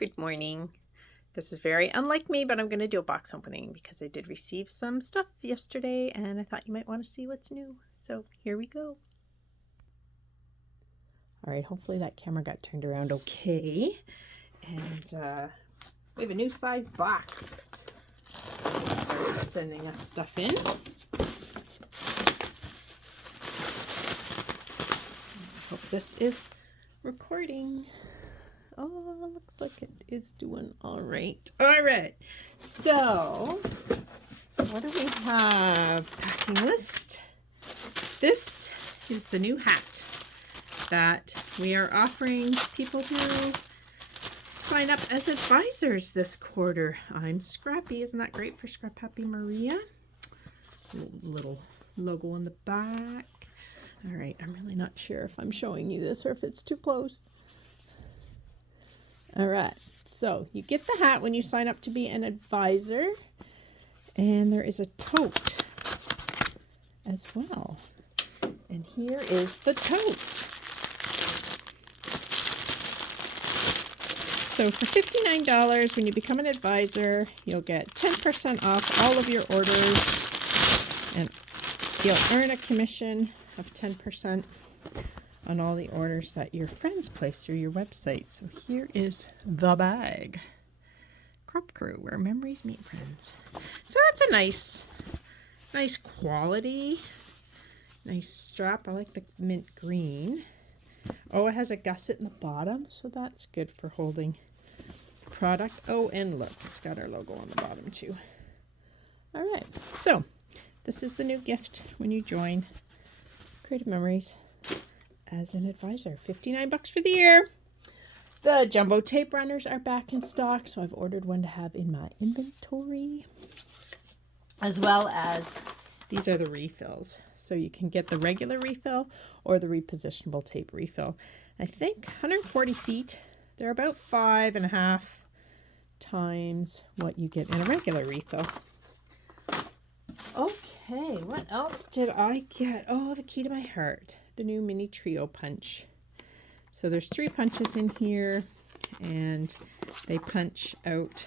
Good morning. This is very unlike me, but I'm going to do a box opening because I did receive some stuff yesterday and I thought you might want to see what's new. So here we go. All right, hopefully that camera got turned around okay. And we have a new size box that started sending us stuff in. I hope this is recording. Oh, looks like it is doing all right. All right. So, what do we have? Packing list. This is the new hat that we are offering people who sign up as advisors this quarter. I'm Scrappy. Isn't that great for Scrap Happy Maria? Little logo on the back. All right. I'm really not sure if I'm showing you this or if it's too close. All right, so you get the hat when you sign up to be an advisor, and there is a tote as well. And here is the tote. So for $59, when you become an advisor, you'll get 10% off all of your orders, and you'll earn a commission of 10% on all the orders that your friends place through your website. So here is the bag. Crop Crew, where memories meet friends. So that's a nice quality. Nice strap. I like the mint green. Oh, it has a gusset in the bottom, so that's good for holding product. Oh, and look, it's got our logo on the bottom too. All right, so this is the new gift when you join Creative Memories as an advisor. $59 for the year. The jumbo tape runners are back in stock, so I've ordered one to have in my inventory. As well as these are the refills. So you can get the regular refill or the repositionable tape refill. I think 140 feet. They're about 5.5 times what you get in a regular refill. Okay, what else did I get? Oh, the key to my heart. The new mini trio punch. So there's 3 punches in here, and they punch out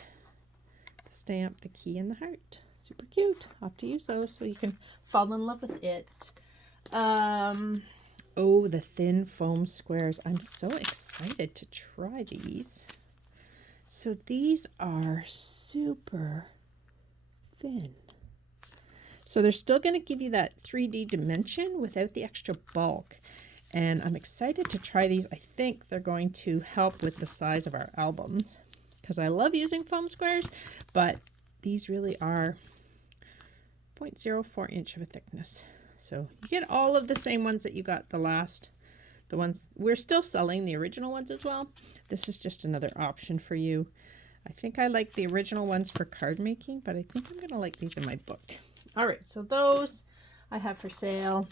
the stamp, the key, and the heart. Super cute. I'll have to use those so you can fall in love with it. Oh, the thin foam squares. I'm so excited to try these. So these are super thin. So they're still going to give you that 3D dimension without the extra bulk. And I'm excited to try these. I think they're going to help with the size of our albums because I love using foam squares, but these really are 0.04 inch of a thickness. So you get all of the same ones that you got the ones we're still selling, the original ones as well. This is just another option for you. I think I like the original ones for card making, but I think I'm going to like these in my book. All right, so those I have for sale.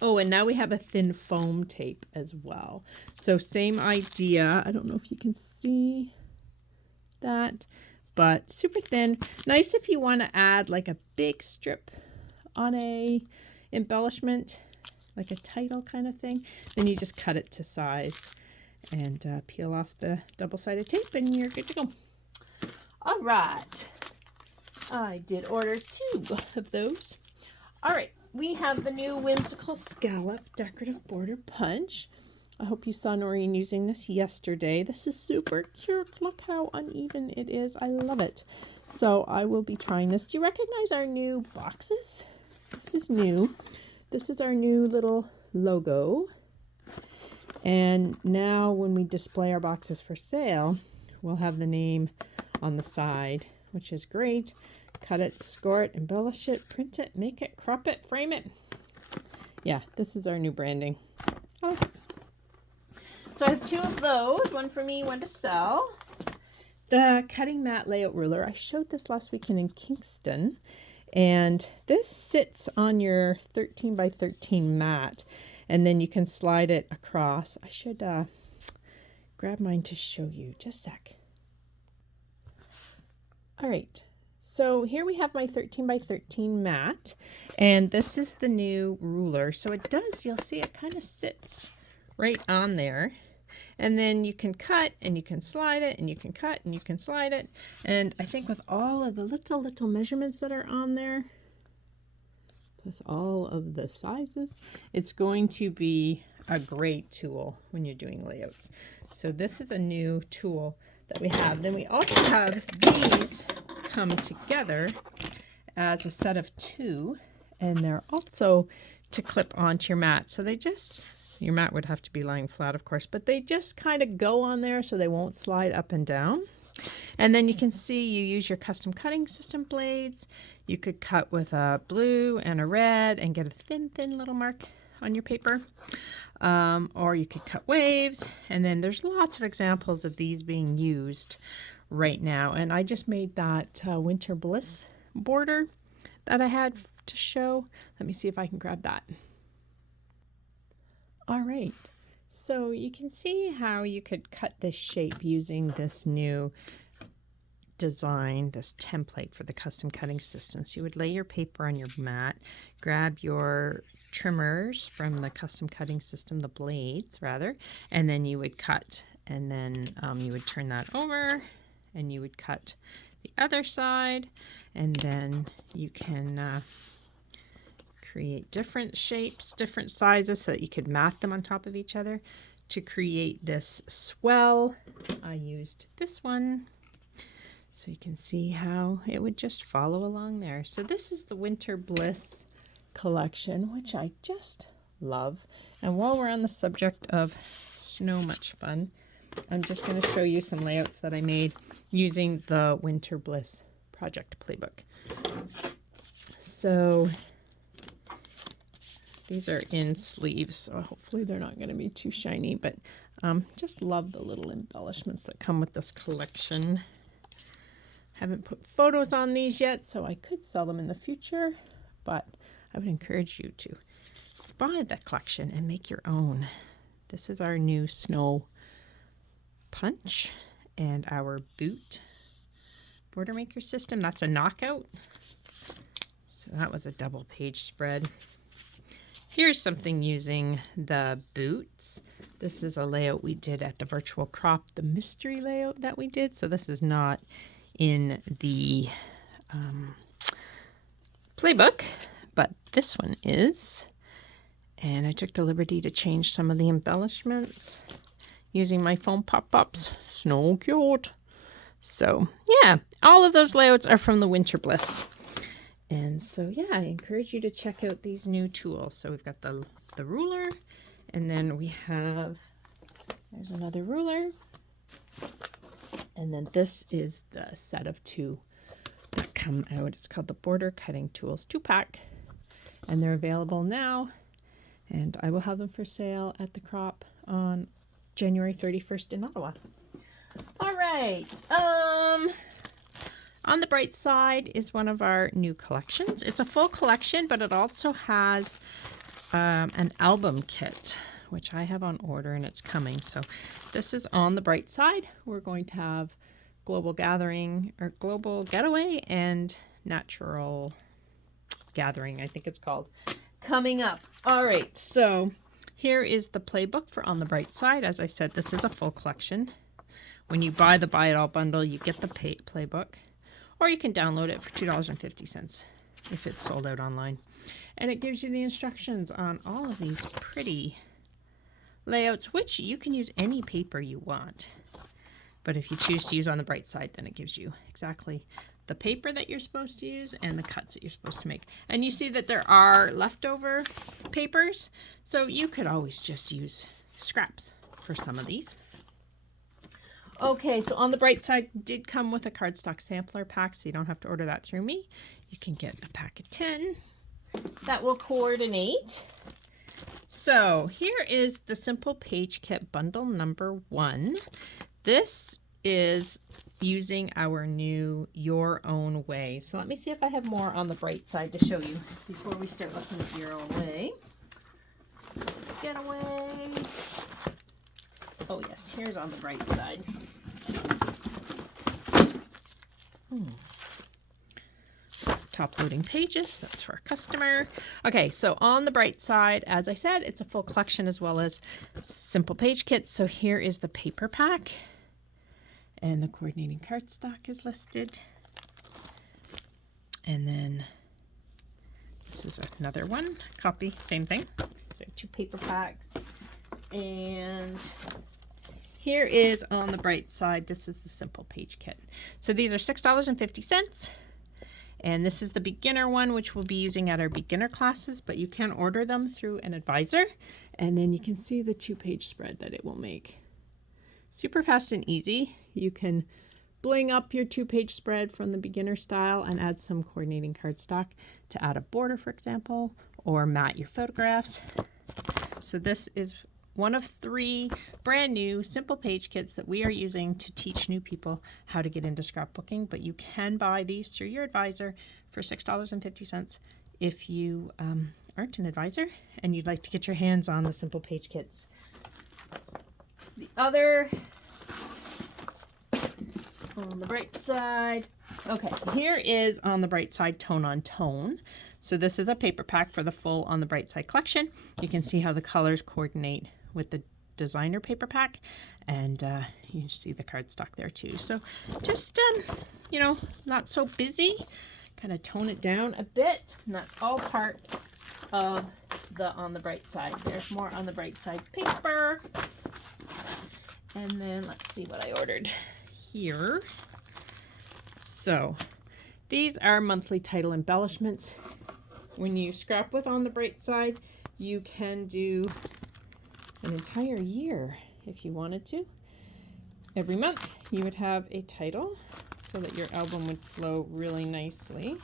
Oh, and now we have a thin foam tape as well. So same idea. I don't know if you can see that, but super thin. Nice if you want to add like a big strip on a embellishment, like a title kind of thing. Then you just cut it to size and peel off the double-sided tape and you're good to go. All right. I did order 2 of those. All right, we have the new whimsical scallop decorative border punch. I hope you saw Noreen using this yesterday. This is super cute. Look how uneven it is. I love it. So I will be trying this. Do you recognize our new boxes? This is new. This is our new little logo. And now when we display our boxes for sale, we'll have the name on the side, which is great. Cut it, score it, embellish it, print it, make it, crop it, frame it. Yeah, this is our new branding. Oh. So I have 2 of those, one for me, one to sell. The cutting mat layout ruler, I showed this last weekend in Kingston, and this sits on your 13 by 13 mat, and then you can slide it across. I should grab mine to show you. Just a sec. All right. So here we have my 13 by 13 mat, and this is the new ruler. So it does, you'll see it kind of sits right on there. And then you can cut and you can slide it and you can cut and you can slide it. And I think with all of the little measurements that are on there, plus all of the sizes, it's going to be a great tool when you're doing layouts. So this is a new tool that we have. Then we also have these come together as a set of 2, and they're also to clip onto your mat. So they just, your mat would have to be lying flat, of course, but they just kind of go on there so they won't slide up and down. And then you can see you use your custom cutting system blades. You could cut with a blue and a red and get a thin little mark on your paper. Or you could cut waves. And then there's lots of examples of these being used right now. And I just made that Winter Bliss border that I had to show. Let me see if I can grab that. All right. So you can see how you could cut this shape using this new design, this template for the custom cutting system. So you would lay your paper on your mat, grab your trimmers from the custom cutting system, the blades rather, and then you would cut, and then you would turn that over and you would cut the other side, and then you can create different shapes, different sizes so that you could mat them on top of each other to create this swell. I used this one so you can see how it would just follow along there. So this is the Winter Bliss collection, which I just love. And while we're on the subject of snow much fun, I'm just going to show you some layouts that I made using the Winter Bliss project playbook. So these are in sleeves, so hopefully they're not going to be too shiny, but just love the little embellishments that come with this collection. Haven't put photos on these yet, so I could sell them in the future, but I would encourage you to buy the collection and make your own. This is our new snow punch and our boot border maker system. That's a knockout. So that was a double page spread. Here's something using the boots. This is a layout we did at the virtual crop, the mystery layout that we did. So this is not in the playbook, but this one is. And I took the liberty to change some of the embellishments using my foam pop-ups. So cute. So yeah, all of those layouts are from the Winter Bliss. And so yeah, I encourage you to check out these new tools. So we've got the ruler, and then we have, there's another ruler. And then this is the set of 2 that come out. It's called the Border Cutting Tools 2-pack. And they're available now. And I will have them for sale at the crop on January 31st in Ottawa. All right. On the bright side is one of our new collections. It's a full collection, but it also has an album kit, which I have on order and it's coming. So this is on the bright side. We're going to have Global Gathering or Global Getaway and Natural Gathering, I think it's called, coming up. All right, so here is the playbook for On the Bright Side. As I said, this is a full collection. When you buy the Buy It All bundle, you get the playbook, or you can download it for $2.50 if it's sold out online. And it gives you the instructions on all of these pretty layouts, which you can use any paper you want. But if you choose to use On the Bright Side, then it gives you exactly the paper that you're supposed to use and the cuts that you're supposed to make. And you see that there are leftover papers, so you could always just use scraps for some of these. Okay, so On the Bright Side did come with a cardstock sampler pack, so you don't have to order that through me. You can get a pack of 10 that will coordinate. So here is the Simple Page Kit bundle number 1. This is using our new Your Own Way. So let me see if I have more On the Bright Side to show you before we start looking at Your Own Way. Getaway. Oh yes, here's On the Bright Side. top loading pages. That's for a customer. Okay, so on the bright side, as I said, it's a full collection as well as simple page kits. So here is the paper pack, and the coordinating cardstock is listed. And then this is another one, copy, same thing. So 2 paper packs. And here is on the bright side, this is the simple page kit. So these are $6.50. And this is the beginner one, which we'll be using at our beginner classes, but you can order them through an advisor. And then you can see the 2-page spread that it will make. Super fast and easy. You can bling up your 2-page spread from the beginner style and add some coordinating cardstock to add a border, for example, or mat your photographs. So this is one of 3 brand new simple page kits that we are using to teach new people how to get into scrapbooking, but you can buy these through your advisor for $6.50 if you aren't an advisor and you'd like to get your hands on the simple page kits. The other on the bright side, okay, here is on the bright side Tone on Tone. So this is a paper pack for the full On the Bright Side collection. You can see how the colors coordinate with the designer paper pack, and you can see the cardstock there too. So just you know, not so busy, kind of tone it down a bit, and that's all part of the On the Bright Side. There's more On the Bright Side paper. And then let's see what I ordered here. So these are monthly title embellishments. When you scrap with On the Bright Side, you can do an entire year if you wanted to. Every month you would have a title so that your album would flow really nicely.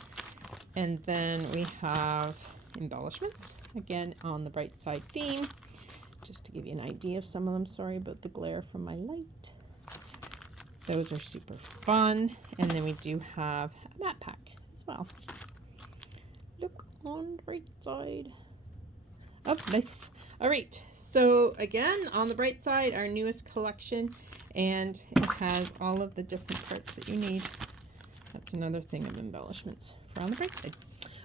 And then we have embellishments, again on the bright side theme, just to give you an idea of some of them. Sorry about the glare from my light. Those are super fun. And then we do have a mat pack as well. Look on the bright side. Oh, nice. All right, so again, On the Bright Side, our newest collection, and it has all of the different parts that you need. That's another thing of embellishments for On the Bright Side.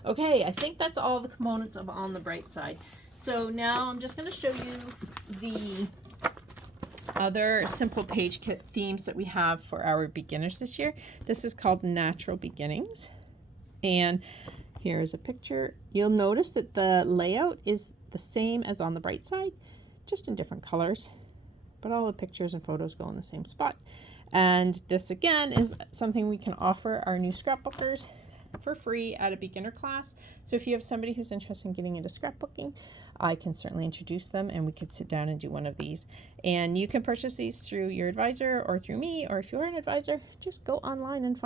Okay, I think that's all the components of On the Bright Side. So now I'm just going to show you the other simple page kit themes that we have for our beginners this year. This is called Natural Beginnings, and here is a picture. You'll notice that the layout is the same as On the Bright Side, just in different colors, but all the pictures and photos go in the same spot. And this again is something we can offer our new scrapbookers for free at a beginner class. So if you have somebody who's interested in getting into scrapbooking, I can certainly introduce them and we could sit down and do one of these. And you can purchase these through your advisor or through me, or if you're an advisor, just go online and find